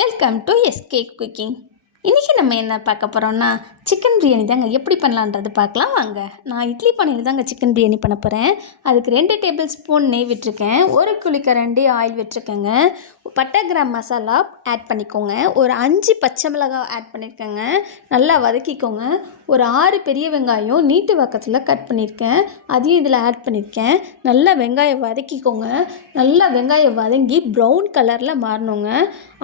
Welcome to SK cooking. இன்றைக்கி நம்ம என்ன பார்க்க போகிறோம்னா சிக்கன் பிரியாணி தாங்க. எப்படி பண்ணலான்றது பார்க்கலாம் வாங்க. நான் இட்லி பானையில் தாங்க சிக்கன் பிரியாணி பண்ண போகிறேன். அதுக்கு 2 டேபிள் ஸ்பூன் நெய் விட்டுருக்கேன், 1 குழிக்கரண்டி ஆயில் விட்டுருக்கேங்க, பட்டை கிராம் மசாலா ஆட் பண்ணிக்கோங்க, ஒரு 5 பச்சை மிளகாய் ஆட் பண்ணியிருக்கேங்க, நல்லா வதக்கிக்கோங்க. ஒரு 6 பெரிய வெங்காயம் நீட்டு வாக்கத்தில் கட் பண்ணியிருக்கேன், அதையும் இதில் ஆட் பண்ணியிருக்கேன். நல்லா வெங்காயம் வதக்கிக்கோங்க. நல்லா வெங்காயம் வதங்கி ப்ரௌன் கலரில் மாறணுங்க.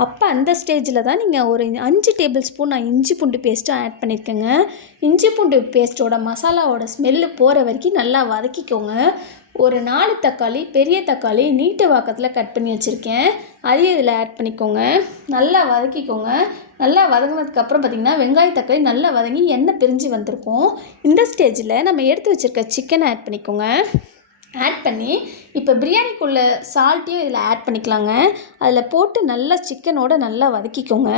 அப்போ அந்த ஸ்டேஜில் தான் நீங்கள் ஒரு 5 டேபிள் ஸ்பூன் நான் இஞ்சி பூண்டு பேஸ்ட்டும் ஆட் பண்ணியிருக்கேங்க. இஞ்சி பூண்டு பேஸ்ட்டோட மசாலாவோட ஸ்மெல்லு போகிற வரைக்கும் நல்லா வதக்கிக்கோங்க. ஒரு 4 தக்காளி, பெரிய தக்காளி நீட்டு வாக்கத்தில் கட் பண்ணி வச்சுருக்கேன், அதையும் இதில் ஆட் பண்ணிக்கோங்க. நல்லா வதக்கிக்கோங்க. நல்லா வதங்கினதுக்கப்புறம் பார்த்திங்கன்னா வெங்காய தக்காளி நல்லா வதங்கி எண்ணெய் பிரிஞ்சு வந்திருக்கும். இந்த ஸ்டேஜில் நம்ம எடுத்து வச்சுருக்க சிக்கனை ஆட் பண்ணிக்கோங்க. ஆட் பண்ணி இப்போ பிரியாணிக்குள்ளே சால்ட்டையும் இதில் ஆட் பண்ணிக்கலாங்க. அதில் போட்டு நல்லா சிக்கனோடு நல்லா வதக்கிக்கோங்க.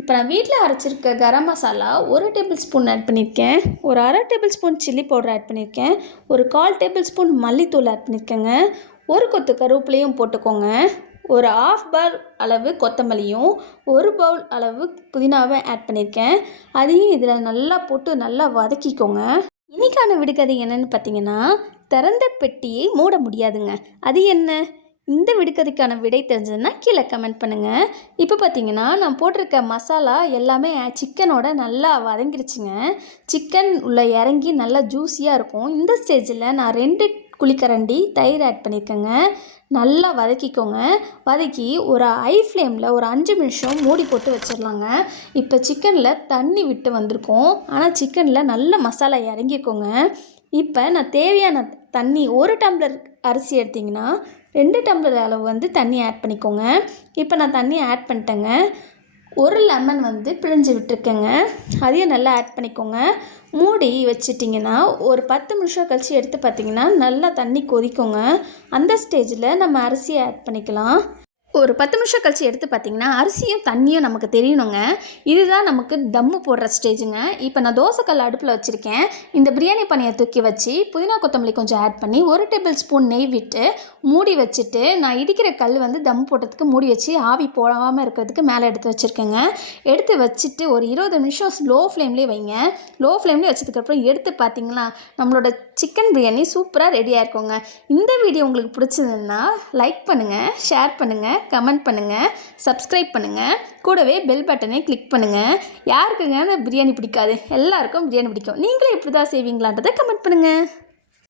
இப்போ நான் வீட்டில் அரைச்சிருக்க garam masala 1 tablespoon add பண்ணியிருக்கேன், ஒரு 1/2 tablespoon chilli powder add பண்ணியிருக்கேன், ஒரு 1/4 டேபிள் ஸ்பூன் மல்லித்தூள் ஆட் பண்ணியிருக்கேங்க, ஒரு கொத்து கருவேப்பிலையும் போட்டுக்கோங்க, ஒரு 1/2 பவுல் அளவு கொத்தமல்லியும் 1 பவுல் அளவு புதினாவை ஆட் பண்ணியிருக்கேன். அதையும் இதில் நல்லா போட்டு நல்லா வதக்கிக்கோங்க. இன்றைக்கான விடுகதை என்னென்னு பார்த்தீங்கன்னா, திறந்த பெட்டியை மூட முடியாதுங்க. அது என்ன? இந்த விடுகதைக்கான விடை தெரிஞ்சதுன்னா கீழே கமெண்ட் பண்ணுங்கள். இப்போ பார்த்தீங்கன்னா நான் போட்டிருக்க மசாலா எல்லாமே சிக்கனோட நல்லா வதங்கிருச்சுங்க. சிக்கன் உள்ளே இறங்கி நல்லா ஜூஸியாக இருக்கும். இந்த ஸ்டேஜில் நான் 2 குழிக்கரண்டி தயிர் ஆட் பண்ணியிருக்கேங்க. நல்லா வதக்கிக்கோங்க. வதக்கி ஒரு ஹை ஃப்ளேமில் ஒரு 5 நிமிஷம் மூடி போட்டு வச்சிடலாங்க. இப்போ சிக்கனில் தண்ணி விட்டு வந்திருக்கோம், ஆனால் சிக்கனில் நல்ல மசாலா இறங்கிக்கோங்க. இப்போ நான் தேவையான தண்ணி, 1 டம்ளர் அரிசி எடுத்திங்கன்னா 2 டம்ளர் அளவு தண்ணி ஆட் பண்ணிக்கோங்க. இப்போ நான் தண்ணி ஆட் பண்ணிட்டேங்க. ஒரு லெமன் பிழிஞ்சு விட்டுருக்கேங்க, அதையும் நல்லா ஆட் பண்ணிக்கோங்க. மூடி வச்சிட்டிங்கன்னா ஒரு 10 நிமிஷம் கழித்து எடுத்து பார்த்திங்கன்னா நல்லா தண்ணி கொதிக்கோங்க. அந்த ஸ்டேஜில் நம்ம அரிசியை ஆட் பண்ணிக்கலாம். ஒரு 10 நிமிஷம் கழித்து எடுத்து பார்த்திங்கன்னா அரிசியும் தண்ணியும் நமக்கு தெரியணுங்க. இதுதான் நமக்கு தம்மு போடுற ஸ்டேஜுங்க. இப்போ நான் தோசைக்கல் அடுப்பில் வச்சுருக்கேன். இந்த பிரியாணி பானையை தூக்கி வச்சு புதினா கொத்தமல்லி கொஞ்சம் ஆட் பண்ணி 1 டேபிள் ஸ்பூன் நெய் விட்டு மூடி வச்சுட்டு நான் இடிக்கிற கல் தம் போட்டதுக்கு மூடி வச்சு ஆவி போடாமல் இருக்கிறதுக்கு மேலே எடுத்து வச்சுருக்கேங்க. எடுத்து வச்சுட்டு ஒரு 20 நிமிஷம் ஸ்லோ ஃப்ளேம்லேயே வைங்க. லோ ஃப்ளேம்லேயே வச்சதுக்கப்புறம் எடுத்து பார்த்திங்களா நம்மளோட சிக்கன் பிரியாணி சூப்பராக ரெடியாக இருக்குங்க. இந்த வீடியோ உங்களுக்கு பிடிச்சதுன்னா லைக் பண்ணுங்கள், ஷேர் பண்ணுங்கள், கமெண்ட் பண்ணுங்கள், சப்ஸ்கிரைப் பண்ணுங்கள், கூடவே பெல் பட்டனை கிளிக் பண்ணுங்கள். யாருக்குங்க அந்த பிரியாணி பிடிக்காது? எல்லாருக்கும் பிரியாணி பிடிக்கும். நீங்களே இப்படி தான் செய்வீங்களான்றதை கமெண்ட் பண்ணுங்கள்.